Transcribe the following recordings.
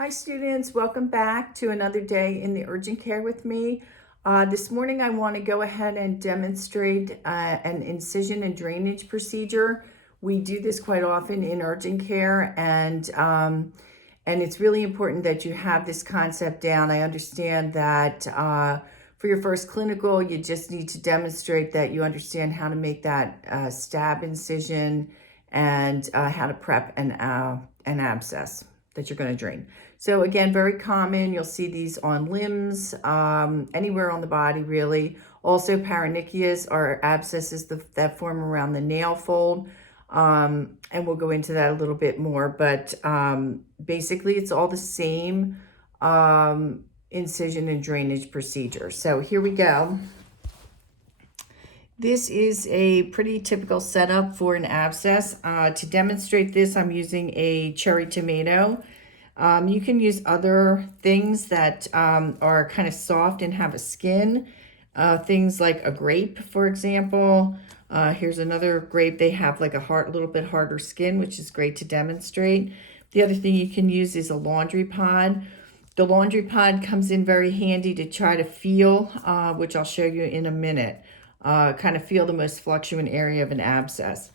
Hi students, welcome back to another day in the urgent care with me. This morning I want to go ahead and demonstrate an incision and drainage procedure. We do this quite often in urgent care, and it's really important that you have this concept down. I understand that for your first clinical, you just need to demonstrate that you understand how to make that stab incision and how to prep an abscess that you're going to drain. So again, very common. You'll see these on limbs, anywhere on the body really. Also paronychias are abscesses that form around the nail fold. And we'll go into that a little bit more, but basically it's all the same incision and drainage procedure. So here we go. This is a pretty typical setup for an abscess. To demonstrate this, I'm using a cherry tomato. You can use other things that are kind of soft and have a skin. Things like a grape, for example. Here's another grape. They have like a little bit harder skin, which is great to demonstrate. The other thing you can use is a laundry pod. The laundry pod comes in very handy to try to feel, which I'll show you in a minute. Kind of feel the most fluctuant area of an abscess.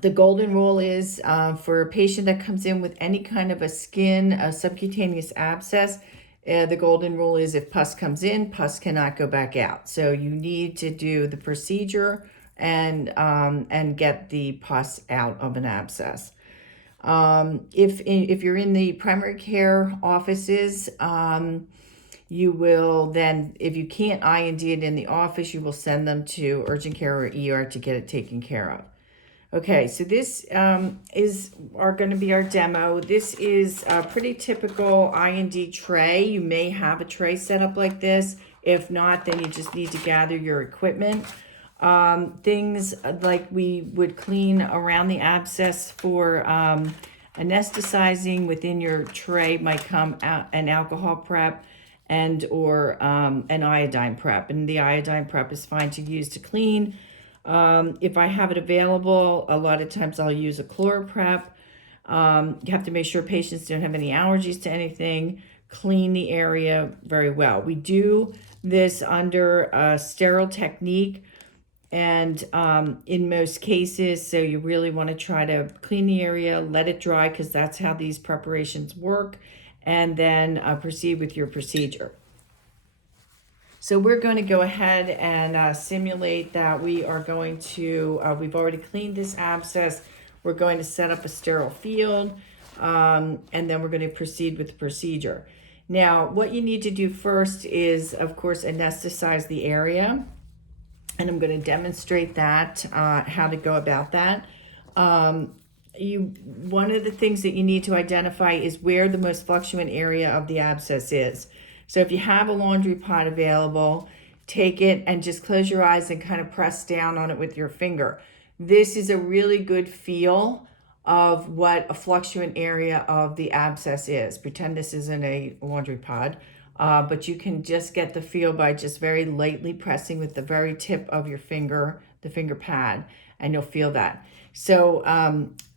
The golden rule is for a patient that comes in with any kind of a subcutaneous abscess, the golden rule is if pus comes in, pus cannot go back out. So you need to do the procedure and get the pus out of an abscess. If you're in the primary care offices, you will then, if you can't IND it in the office, you will send them to urgent care or ER to get it taken care of. Okay, so this are going to be our demo. This is a pretty typical IND tray. You may have a tray set up like this. If not, then you just need to gather your equipment. Things like we would clean around the abscess for anesthetizing. Within your tray might come out an alcohol prep and or an iodine prep. And the iodine prep is fine to use to clean. If I have it available, a lot of times I'll use a ChloraPrep. You have to make sure patients don't have any allergies to anything. Clean the area very well. We do this under a sterile technique, and in most cases, so you really want to try to clean the area, let it dry, because that's how these preparations work, and then proceed with your procedure. So we're going to go ahead and simulate that we are going to, we've already cleaned this abscess. We're going to set up a sterile field, and then we're going to proceed with the procedure. Now, what you need to do first is, of course, anesthetize the area. And I'm going to demonstrate that, how to go about that. One of the things that you need to identify is where the most fluctuant area of the abscess is. So if you have a laundry pod available, take it and just close your eyes and kind of press down on it with your finger. This is a really good feel of what a fluctuant area of the abscess is. Pretend this isn't a laundry pod, but you can just get the feel by just very lightly pressing with the very tip of your finger, the finger pad, and you'll feel that. So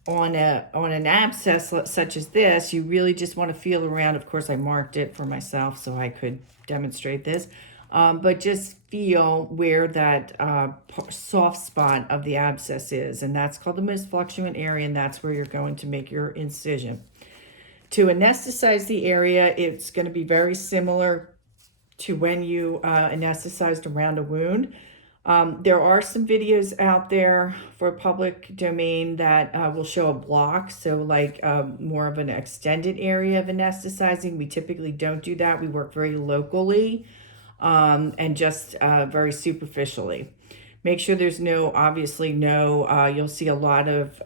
on an abscess such as this, you really just want to feel around. Of course, I marked it for myself so I could demonstrate this, but just feel where that soft spot of the abscess is, and that's called the most fluctuant area, and that's where you're going to make your incision. To anesthetize the area, it's going to be very similar to when you anesthetized around a wound. There are some videos out there for public domain that will show a block, so like more of an extended area of anesthetizing. We typically don't do that. We work very locally and just very superficially. Make sure there's obviously no, you'll see a lot of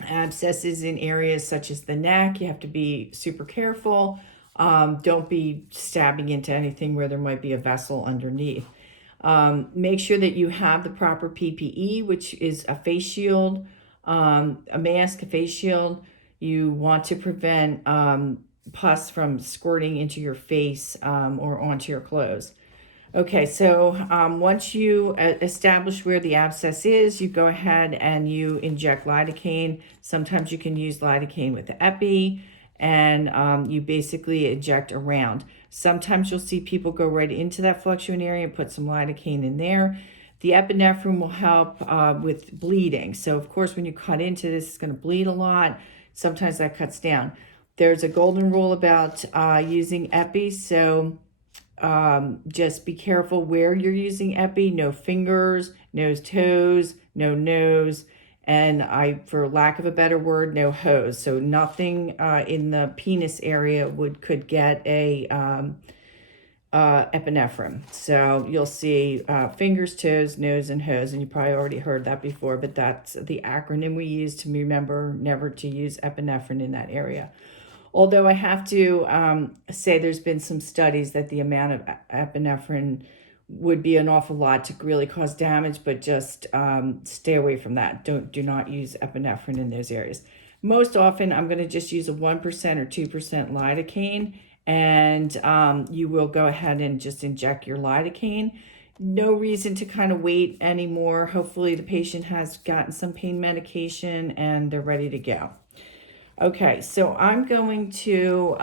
abscesses in areas such as the neck. You have to be super careful. Don't be stabbing into anything where there might be a vessel underneath. Make sure that you have the proper PPE, which is a face shield, a mask, a face shield. You want to prevent pus from squirting into your face or onto your clothes. Okay, so once you establish where the abscess is, you go ahead and you inject lidocaine. Sometimes you can use lidocaine with the epi, and you basically inject around. Sometimes you'll see people go right into that fluctuant area and put some lidocaine in there. The epinephrine will help with bleeding. So of course, when you cut into this, it's going to bleed a lot. Sometimes that cuts down. There's a golden rule about using epi. So just be careful where you're using epi. No fingers, no toes, no nose, and for lack of a better word, no hose. So nothing in the penis area could get a epinephrine. So you'll see fingers, toes, nose, and hose, and you probably already heard that before, but that's the acronym we use to remember never to use epinephrine in that area. Although I have to say there's been some studies that the amount of epinephrine would be an awful lot to really cause damage, but just stay away from that. Do not use epinephrine in those areas. Most often, I'm going to just use a 1% or 2% lidocaine, and you will go ahead and just inject your lidocaine. No reason to kind of wait anymore. Hopefully, the patient has gotten some pain medication and they're ready to go. Okay, so I'm going to,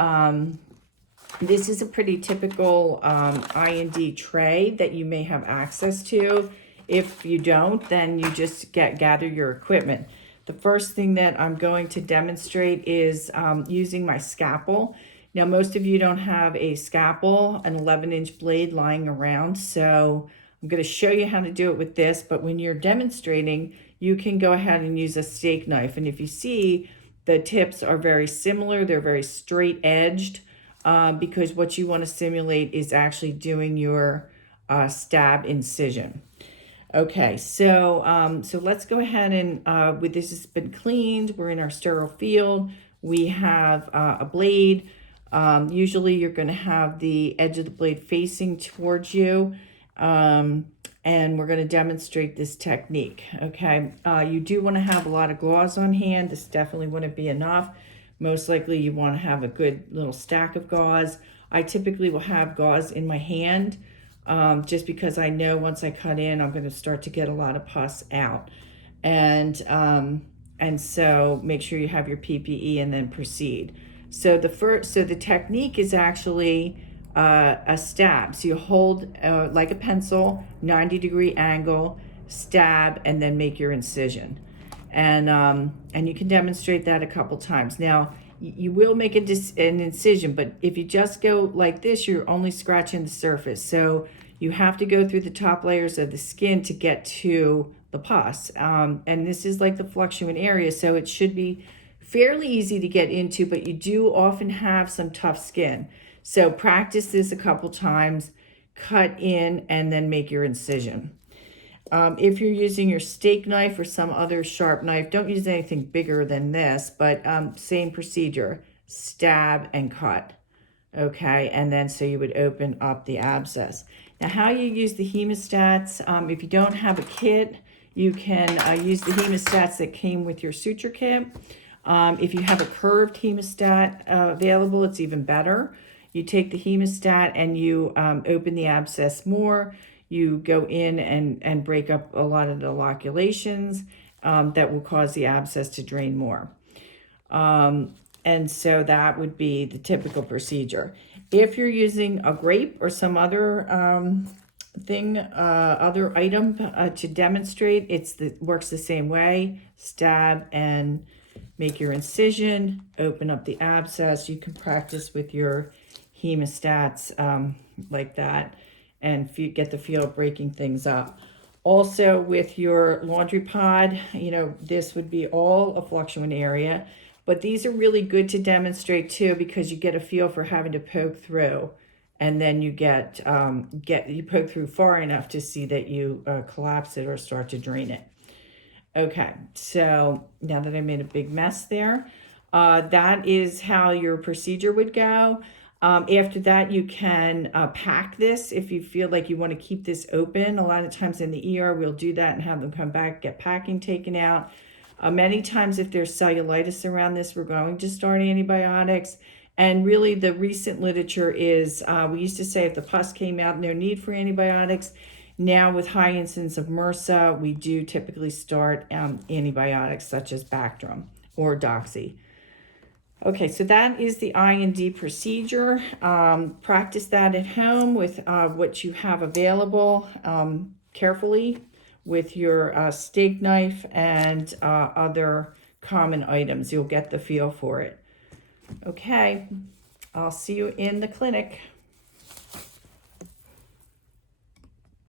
this is a pretty typical I&D tray that you may have access to. If you don't, then you just gather your equipment. The first thing that I'm going to demonstrate is using my scalpel. Now, most of you don't have a scalpel, an 11-inch blade lying around, so I'm going to show you how to do it with this, but when you're demonstrating, you can go ahead and use a steak knife. And if you see, the tips are very similar. They're very straight edged because what you want to simulate is actually doing your stab incision. Okay, so let's go ahead and this has been cleaned. We're in our sterile field. We have a blade. Usually you're going to have the edge of the blade facing towards you. And we're going to demonstrate this technique, okay? You do want to have a lot of gauze on hand. This definitely wouldn't be enough. Most likely you want to have a good little stack of gauze. I typically will have gauze in my hand just because I know once I cut in, I'm going to start to get a lot of pus out. And so make sure you have your PPE and then proceed. So the technique is actually a stab. So you hold like a pencil, 90-degree angle, stab, and then make your incision. And you can demonstrate that a couple times. Now, you will make an incision, but if you just go like this, you're only scratching the surface. So you have to go through the top layers of the skin to get to the pus. And this is like the fluctuant area, so it should be fairly easy to get into, but you do often have some tough skin. So practice this a couple times, cut in, and then make your incision. If you're using your steak knife or some other sharp knife, don't use anything bigger than this, but same procedure, stab and cut. Okay, and then so you would open up the abscess. Now, how you use the hemostats, if you don't have a kit, you can use the hemostats that came with your suture kit. If you have a curved hemostat available, it's even better. You take the hemostat and you open the abscess more. You go in and break up a lot of the loculations that will cause the abscess to drain more. And so that would be the typical procedure. If you're using a grape or some other other item to demonstrate, works the same way. Stab and make your incision, open up the abscess. You can practice with your hemostats like that and get the feel of breaking things up. Also with your laundry pod, this would be all a fluctuant area, but these are really good to demonstrate too because you get a feel for having to poke through, and then you you poke through far enough to see that you collapse it or start to drain it. Okay, so now that I made a big mess there, that is how your procedure would go. After that, you can pack this if you feel like you want to keep this open. A lot of times in the ER, we'll do that and have them come back, get packing taken out. Many times if there's cellulitis around this, we're going to start antibiotics. And really the recent literature is, we used to say if the pus came out, no need for antibiotics. Now with high incidence of MRSA, we do typically start antibiotics such as Bactrim or Doxy. Okay, so that is the I&D procedure. Practice that at home with what you have available carefully with your steak knife and other common items. You'll get the feel for it. Okay, I'll see you in the clinic.